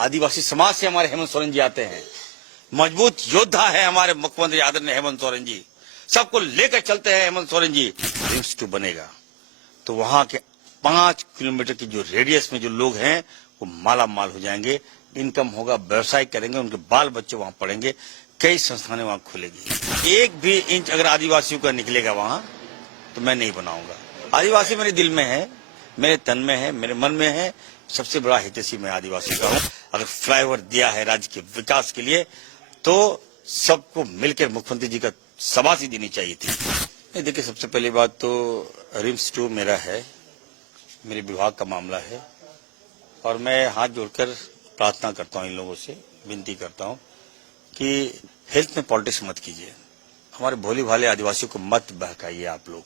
आदिवासी समाज से हमारे हेमंत सोरेन जी आते हैं। मजबूत योद्धा है हमारे मुख्यमंत्री आदरणीय हेमंत सोरेन जी। सबको लेकर चलते हैं हेमंत सोरेन जी। रिम्स 2 बनेगा तो वहां के 5 किलोमीटर की जो रेडियस में जो लोग हैं वो माला माल हो जाएंगे, इनकम होगा, व्यवसाय करेंगे, उनके बाल बच्चे वहां पढ़ेंगे, कई संस्थानें वहां खुलेगी। एक भी इंच अगर आदिवासियों का निकलेगा वहां तो मैं नहीं बनाऊंगा। आदिवासी मेरे दिल में है, मेरे तन में है, मेरे मन में है। सबसे बड़ा हितैषी मैं आदिवासी का हूँ। अगर फ्लाईओवर दिया है राज्य के विकास के लिए तो सबको मिलकर मुख्यमंत्री जी का शाबाशी देनी चाहिए थी। देखिए, सबसे पहली बात तो रिम्स 2 मेरा है, मेरे विभाग का मामला है और मैं हाथ जोड़कर प्रार्थना करता हूँ, इन लोगों से विनती करता हूँ कि हेल्थ में पॉलिटिक्स मत कीजिए। हमारे भोले भाले आदिवासियों को मत बहकाइए। आप लोग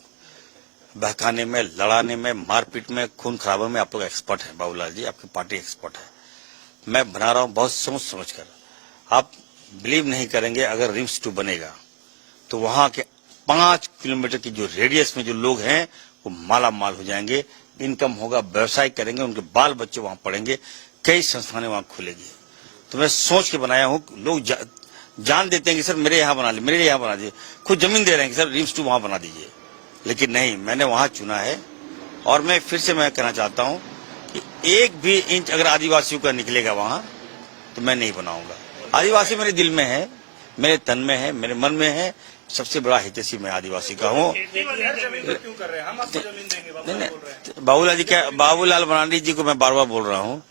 बहकाने में, लड़ाने में, मारपीट में, खून खराबे में आप लोग एक्सपर्ट हैं। बाबूलाल जी, आपकी पार्टी एक्सपर्ट है। मैं बना रहा हूँ बहुत सोच समझ कर। आप बिलीव नहीं करेंगे, अगर रिम्स 2 बनेगा तो वहां के 5 किलोमीटर की जो रेडियस में जो लोग हैं वो माला माल हो जाएंगे, इनकम होगा, व्यवसाय करेंगे, उनके बाल बच्चे वहां पढ़ेंगे, कई संस्थानें वहां खुलेगी। तो मैं सोच के बनाया हूँ। लोग जान देते हैं कि सर मेरे यहाँ बना लीजिए, मेरे यहाँ बना दीजिए, खुद जमीन दे रहे हैं कि सर रिम्स 2 वहां बना दीजिए, लेकिन नहीं, मैंने वहां चुना है। और मैं फिर से मैं कहना चाहता हूं कि एक भी इंच अगर आदिवासियों का निकलेगा वहां तो मैं नहीं बनाऊंगा। आदिवासी मेरे दिल में है, मेरे तन में है, मेरे मन में है। सबसे बड़ा हितैषी मैं आदिवासी का हूँ। बाबूलाल जी, क्या बाबूलाल मरांडी जी को मैं बार बार बोल रहा हूँ।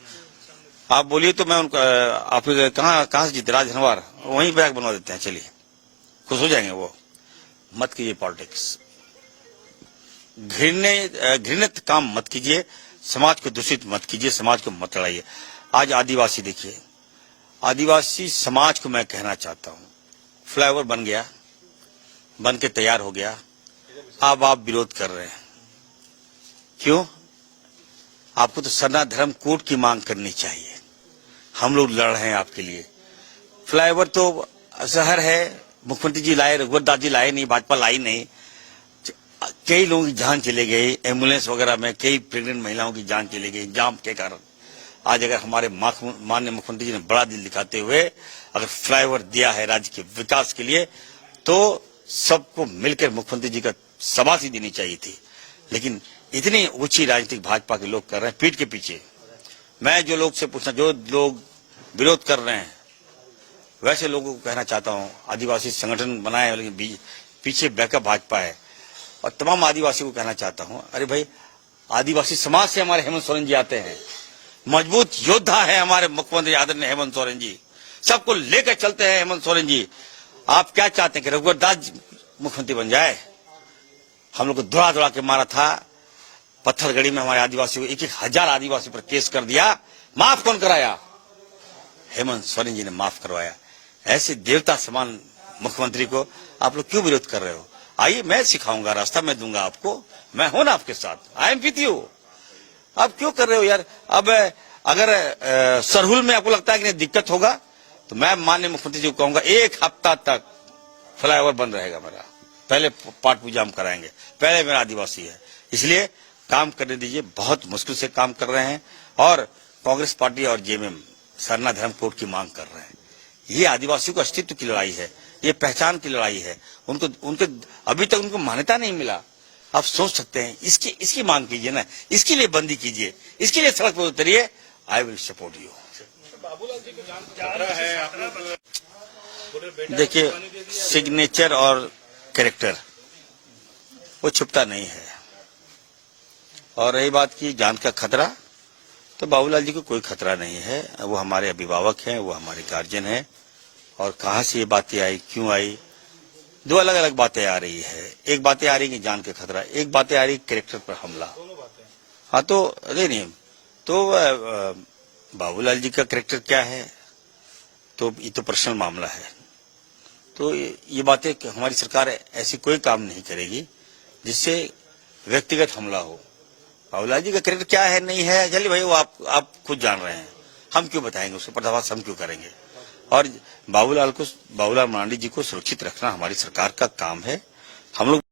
आप बोलिए तो मैं उनका, आप कहाँ से जीते? राजहनवार, वहीं बैग बनवा देते हैं, चलिए, खुश हो जाएंगे वो। मत कीजिए पॉलिटिक्स, घृणित काम मत कीजिए, समाज को दूषित मत कीजिए, समाज को मत लड़ाइए। आज आदिवासी देखिए, आदिवासी समाज को मैं कहना चाहता हूँ, फ्लाईओवर बन गया, बन के तैयार हो गया, अब आप विरोध कर रहे हैं। क्यों? आपको तो सरना धर्म कोड की मांग करनी चाहिए। हम लोग लड़ रहे हैं आपके लिए। फ्लाईओवर तो शहर है, मुख्यमंत्री जी लाए, रघुवर दास जी लाए नहीं, भाजपा लाई नहीं। कई लोगों की जान चले गई, एम्बुलेंस वगैरह में कई प्रेग्नेंट महिलाओं की जान चली गई जाम के कारण। आज अगर हमारे माननीय मुख्यमंत्री जी ने बड़ा दिल दिखाते हुए अगर फ्लाईओवर दिया है राज्य के विकास के लिए तो सबको मिलकर मुख्यमंत्री जी का शाबाशी देनी चाहिए थी। लेकिन इतनी ऊंची राजनीतिक भाजपा के लोग कर रहे हैं पीठ के पीछे। मैं जो लोग से पूछना, जो लोग विरोध कर रहे हैं वैसे लोगों को कहना चाहता हूँ, आदिवासी संगठन बनाए लेकिन पीछे बैकअप भाजपा है। और तमाम आदिवासी को कहना चाहता हूं, अरे भाई, आदिवासी समाज से हमारे हेमंत सोरेन जी आते हैं। मजबूत योद्धा है हमारे मुख्यमंत्री आदरणीय हेमंत सोरेन जी। सबको लेकर चलते हैं हेमंत सोरेन जी। आप क्या चाहते हैं कि रघुवर दास मुख्यमंत्री बन जाए? हम लोग को दौड़ा दौड़ा के मारा था, पत्थरगढ़ी में हमारे आदिवासियों को 1,000 आदिवासी पर केस कर दिया। माफ कौन कराया? हेमंत सोरेन जी ने माफ करवाया। ऐसे देवता समान मुख्यमंत्री को आप लोग क्यों विरोध कर रहे हो? आइए, मैं सिखाऊंगा, रास्ता मैं दूंगा आपको, मैं हूं ना आपके साथ, आई एम विथ यू। आप क्यों कर रहे हो यार? अब अगर सरहुल में आपको लगता है कि नहीं दिक्कत होगा तो मैं माननीय मुख्यमंत्री जी को कहूंगा 1 हफ्ता तक फ्लाईओवर बंद रहेगा मेरा। पहले पाठ पूजा हम कराएंगे, पहले मेरा आदिवासी है, इसलिए काम करने दीजिए। बहुत मुश्किल से काम कर रहे हैं और कांग्रेस पार्टी और जेएमएम सरना धर्म कोड की मांग कर रहे हैं। ये आदिवासियों को अस्तित्व की लड़ाई है, ये पहचान की लड़ाई है। उनको अभी तक उनको मान्यता नहीं मिला। आप सोच सकते हैं, इसकी मांग कीजिए ना, इसके लिए बंदी कीजिए, इसके लिए सड़क पर उतरिए। I will support you. देखिए, सिग्नेचर और कैरेक्टर वो छुपता नहीं है। और रही बात की जान का खतरा, तो बाबूलाल जी को कोई खतरा नहीं है। वो हमारे अभिभावक हैं, वो हमारे गार्जियन हैं। और कहां से ये बातें आई, क्यों आई, 2 अलग अलग बातें आ रही है। एक बातें आ रही कि जान का खतरा, एक बातें आ रही कैरेक्टर पर हमला। हाँ तो नहीं तो बाबूलाल जी का कैरेक्टर क्या है तो ये तो पर्सनल मामला है। तो ये बातें, हमारी सरकार ऐसी कोई काम नहीं करेगी जिससे व्यक्तिगत हमला हो। बाबूलाल जी का कैरेक्टर क्या है नहीं है, चलिए भाई, वो आप खुद जान रहे हैं, हम क्यों बताएंगे, उसको पर्दाफाश हम क्यों करेंगे। और बाबूलाल मरांडी जी को सुरक्षित रखना हमारी सरकार का काम है। हम लोग